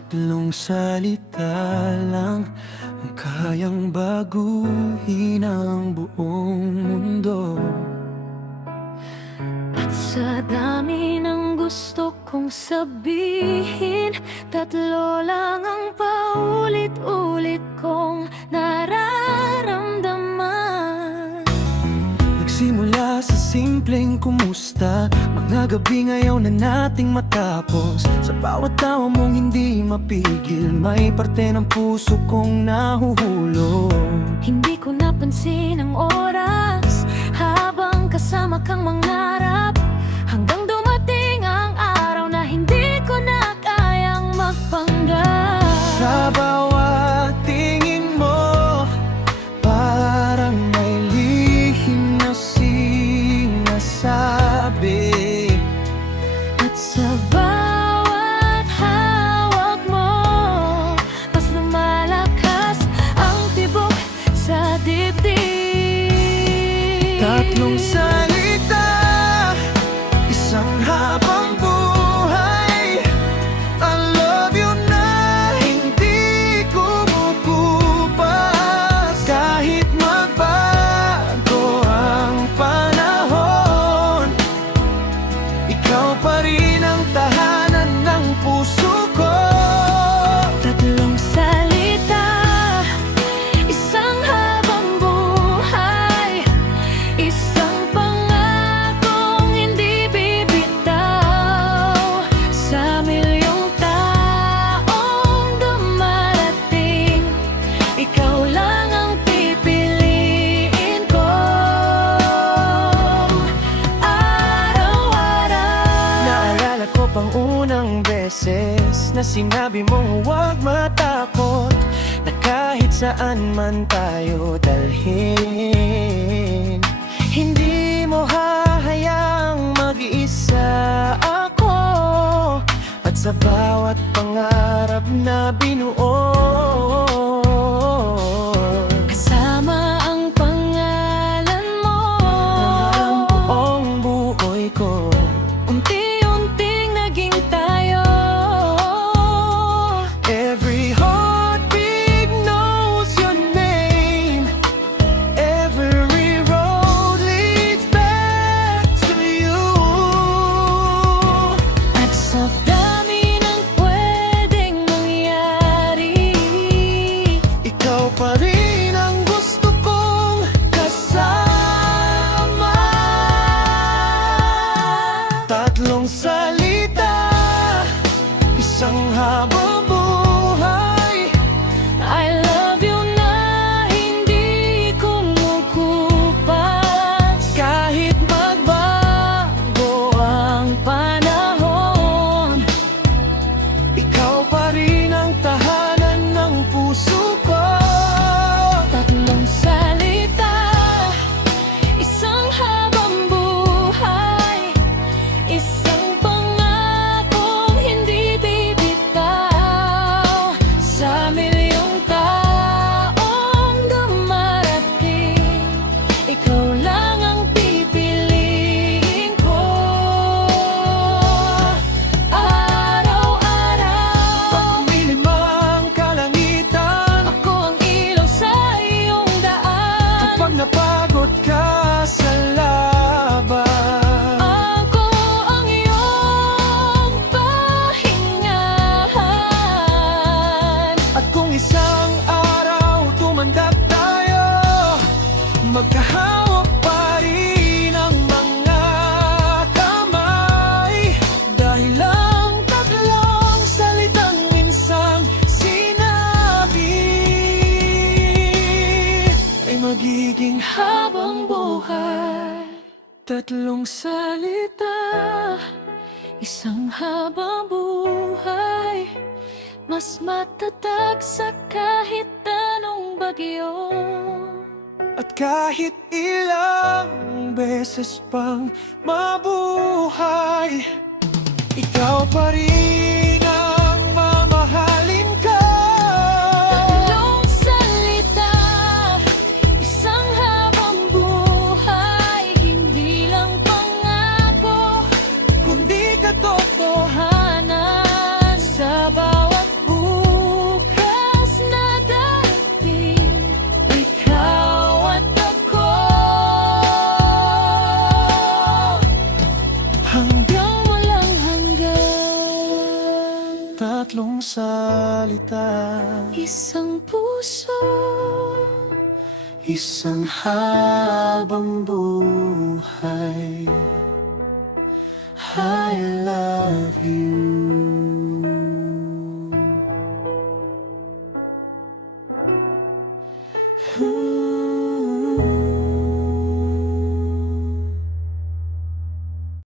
Tatlong salita lang ang kayang baguhin ang buong mundo. At sa dami ng gusto kong sabihin, tatlo lang ang paulit-ulit kong nararamdaman. Nagsimula sa simpleng kumusta, mga gabi ngayon na nating matapos. Sa bawat tawa mong hindi mapigil, may parte ng puso kong nahuhulog. Hindi ko napansin ang oras habang kasama kang mangarap, hanggang dumating ang araw na hindi ko na kayang magpanggap. Sa bawat tingin mo, parang may lihim na sinasabi. At sa bawat hawak mo, mas lumalakas ang tibok sa dibdib. Tatlong salita, isang habang buhay. I love you na hindi kumukupas. Kahit magbago ang panahon, ikaw pa rin ang tahanan ng puso ko. Tatlong salita, isang habang buhay, isang pangakong hindi bibitaw. Sa milyong taong dumarating, ikaw lang ang pipiliin ko. Araw-araw, Naalala ko pang unang beses na sinabi mong huwag matakot, na kahit saan man tayo dalhin, hindi mo hahayaang mag-isa ako. At sa bawat pangarap na binuo, kasama ang pangalan mo. ang buong buhay ko. Unti-unting naging tayo. Every heartbeat knows your name. Every road leads back to you. At sa dami ng pwedeng mangyari, Ikaw pa rin ang gusto kong kasama. Tatlong salita, isang habang buhay. I love you na hindi kumukupas. Kahit magbago ang panahon, ikaw pa rin ang tahanan ng puso ko. tatlong salita, isang habang buhay, isang pangakong hindi bibitaw. Sa milyong taong dumarating, ikaw lang ang pipiliin ko. Araw-araw, Pagmilim ang kalangitan, ako ang ilaw sa iyong daan. kapag napagod ka sa laban. Ako ang iyong pahingahan. At kung isang araw tumandak tayo, magkahawak pa rin ang mga kamay. Dahil lang tatlong salitang minsang sinabi ay magiging Habang buhay, tatlong salita. isang habang buhay, mas matatag sa kahit anong bagyo. At kahit ilang beses pang mabuhay, ikaw pa rin ang mamahalin ko. Tatlong salita, isang habang buhay, hindi lang pangako, Kundi katotohanan totohanan. Sa bawat buhay tatlong salita, Isang puso, isang habang buhay. I love you.